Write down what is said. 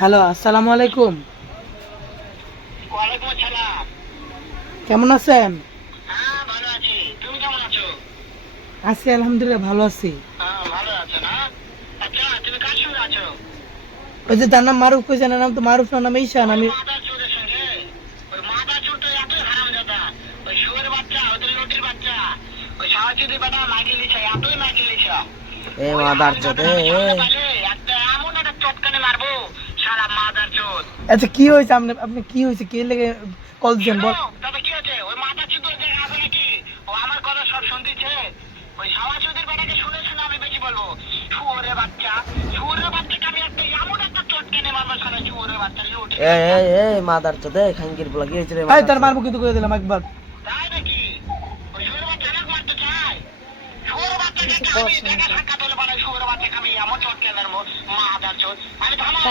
Hello, আসসালামু আলাইকুম। ওয়ালাইকুম আসসালাম। কেমন আছেন? হ্যাঁ, ভালো আছি। তুমি কেমন আছো? আছি, আলহামদুলিল্লাহ ভালো আছি। হ্যাঁ, ভালো আছো না? আচ্ছা, তুমি কার সঙ্গে আছো? ওই যে তার নাম মারুফ, কই জানেন? নাম তো মারুফ না, নাম ঈশান। ওই আমি মাদার চোরের সঙ্গে। ওই মাদার চোরটা এতই হারামজাদা। ওই শুয়োরের বাচ্চা, ওদের লটির বাচ্চা। ওই সাহায্যের বেটা মাইকে লিছে, এতই মাইকে লিছে। এ ওই মাদার হারামজাদা চোদে আমি সামনে পাইলে একটা এমন একটা চটকানে মারবো, শালা মাদার চোদ। আচ্ছা, কি হয়েছে? আপনি আপনি কি হয়েছে? কে লেগে কল দিয়েছেন শোনো, বল। তবে কি হয়েছে? ওই মাদার চোদ ওই জায়গায় আছে নাকি? ও আমার কথা সব শুনতেছে। ওই সাহায্যের বেটাকে শুনে শুনে আমি বেশি বলবো। শুয়োরের বাচ্চা, শুয়োরের বাচ্চাকে আমি একটা এমন একটা চটকানে মারবো, শালা শুয়োরের বাচ্চা, লটির এ বাচ্চা। এ এ মাদার চোদে খাঙ্গির বলা কি হয়েছে রে ভাই মাদার তার চোদ? মারবো কিন্তু করে দিলাম একবার। তাই নাকি? ওই শুয়োরের বাচ্চা আমাকে মারতে চায়? শুয়োরের বাচ্চাকে আমি দেখা সাক্ষাৎ হলে বলে শুয়োরের বাচ্চাকে আমি এমন চটকানে মারবো, মাদার চোদ। আমি থামাও।